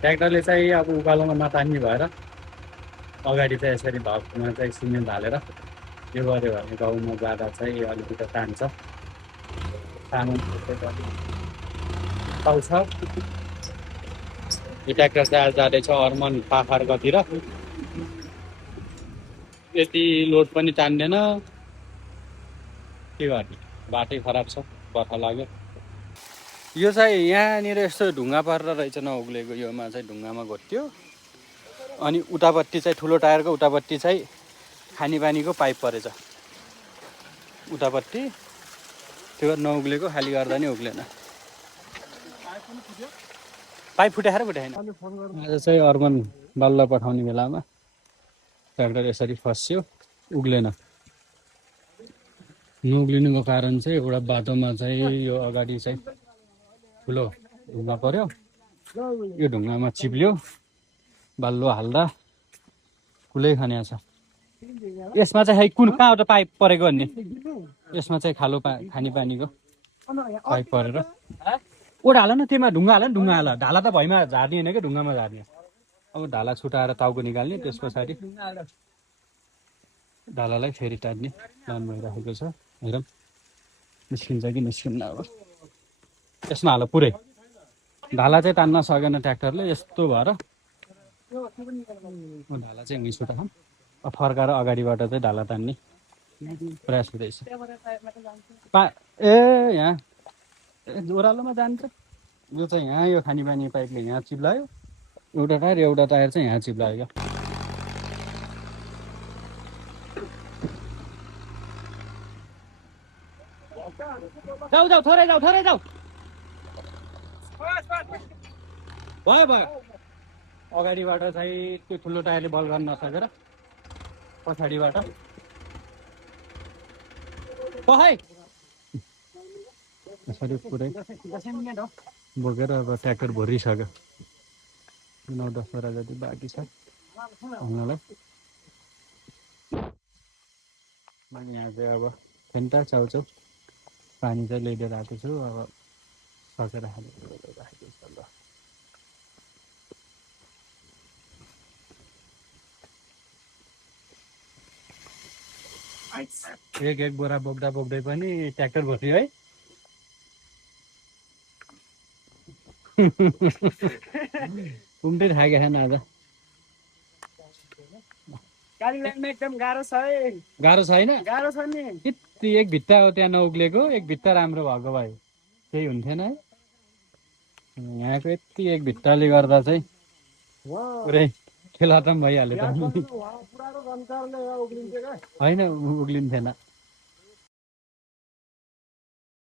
ट्र्याक्टरले चाहिँ अब उकालोमा नतान्ने भएर अगाडि चाहिँ यसरी भागमा चाहिँ सिमेन्ट हालेर यो गऱ्यो भने गाउँमा जाँदा चाहिँ अलिकति तान्छ सानो पाउँछ। यो ट्र्याक्टर चाहिँ आज जाँदैछ अर्मन पाखरकतिर। यति लोड पनि तान्दैन, के गर्ने, बाटै खराब छ, बर्खा लाग्यो। यो चाहिँ यहाँनिर यस्तो ढुङ्गा परेर रहेछ नउग्लेको, योमा चाहिँ ढुङ्गामा घोट्यो। अनि उतापट्टि चाहिँ ठुलो टायरको उतापट्टि चाहिँ खानेपानीको पाइप परेछ उतापट्टि, त्यो नउग्लेको, खाली गर्दा नि उग्लेन। पाइप फुटाएर फुटाएन। आज चाहिँ अर्बन बल्ल पठाउने बेलामा ट्र्याक्टर यसरी फस्यो, उग्लेन। नउग्लिनुको कारण चाहिँ एउटा बाटोमा चाहिँ यो अगाडि चाहिँ ठुलो ढुङ्गा पर्यो, यो ढुङ्गामा चिप्ल्यो, बाल्लो हाल्दा कुलै खन्या छ। यसमा चाहिँ कुन कहाँबाट पाइप परेको भन्ने, यसमा चाहिँ खालो खानेपानीको पाइप परेर ओड हाल न, त्यसमा ढुङ्गा हाल न, ढुङ्गा हाल। ढाला त भैमा झार्ने होइन कि ढुङ्गामा झार्ने। अब ढाला छुटाएर टाउको निकाल्ने, त्यस पछाडि ढालालाई फेरि टार्ने प्लान भइराखेको छ। हेरौँ निस्किन्छ कि निस्किन्न। अब यसमा हाल पुरै ढाला चाहिँ तान्न सकेन ट्र्याक्टरले, यस्तो भएर ढाला चाहिँ यहीँ छुटाउँ, फर्काएर अगाडिबाट चाहिँ ढाला तान्ने प्रयास हुँदैछ। ए यहाँ ओह्रालोमा जान्छ। यो चाहिँ यहाँ यो खानेपानी पाइपले यहाँ चिप्लायो, एउटा टायर चाहिँ यहाँ चिप्लायो। जाऊ जाऊ, थोरै जाऊ, थोरै जाऊ। भयो भयो। अगाडिबाट चाहिँ त्यो ठुलो टायरले बल गर्न नसकेर पछाडिबाट यसरी पुरै बोकेर अब ट्र्याक्टर भरिसक्यो। 9-10 वटा जति बाँकी छ आउनलाई। मैले यहाँ चाहिँ अब फेन्टा चाउचाउ पानी चाहिँ ल्याइदिएर आएको छु। अब सकेर राखेको छ। ल एक बोरा बोक्दा बोक्दै पनि ट्र्याक्टर भर्यो है। उम्टी थाकेको छैन आज। एकदम गाह्रो छ है। गाह्रो छैन, गाह्रो छ नि। यति एक भित्ता हो त्यहाँ नउग्लेको, एक भित्ता राम्रो भएको भए केही हुन्थेन है। यहाँको यति एक भित्ताले गर्दा चाहिँ पुरै खेल खतम भइहाल्यो त। होइन उग्लिन्थेन।